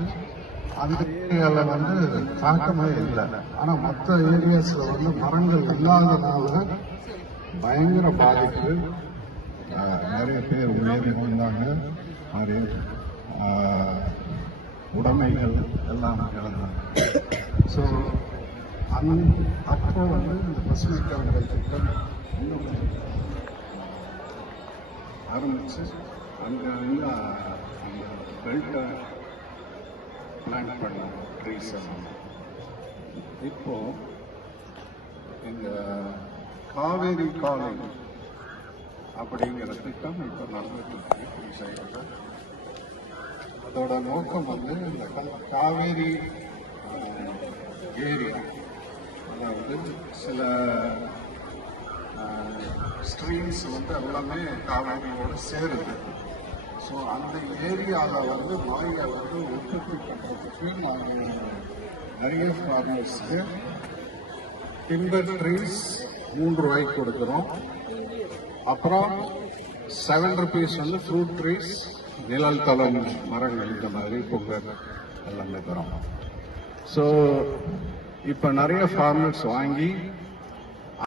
ஆரம்பிச்சு அந்த ஏரியாவில் வந்து தாக்கமே இல்லை. ஆனால் மற்ற ஏரியாஸில் வந்து மரங்கள் இல்லாதனால பயங்கர பாதிப்பு. நிறைய பேர் உயிர் வந்தாங்க, நிறைய உடைமைகள் எல்லாம் இழந்தாங்க. ஸோ அப்போ வந்து இந்த பசுமை காடுகள் திட்டம் இன்னும் ஆரம்பிச்சு அங்கே வந்து அந்த பெல்ட்டை பிளான் பண்ணோம், ட்ரீஸ் எல்லாம். இப்போ இந்த காவேரி காலேஜ் அப்படிங்கிற திட்டம் இப்போ நடந்துட்டு இருக்கு சைடில். அதோட நோக்கம் வந்து இந்த காவேரி ஏரியா, அதாவது சில ஸ்ட்ரீம்ஸ் வந்து எல்லாமே காவேரியோடு சேருது. ஸோ அந்த ஏரியாவில் வந்து வாயை வந்து உற்பத்தி பண்ணுறதுக்கு நாங்கள் நிறைய ஃபார்மர்ஸ்க்கு டிம்பர் ட்ரீஸ் 3 ரூபாய்க்கு கொடுக்குறோம். அப்புறம் 7 rupees வந்து ஃப்ரூட் ட்ரீஸ், நிழல் தளம் மரங்கள், இந்த மாதிரி பொங்கல் எல்லாமே தரோம். ஸோ இப்போ நிறைய ஃபார்மர்ஸ் வாங்கி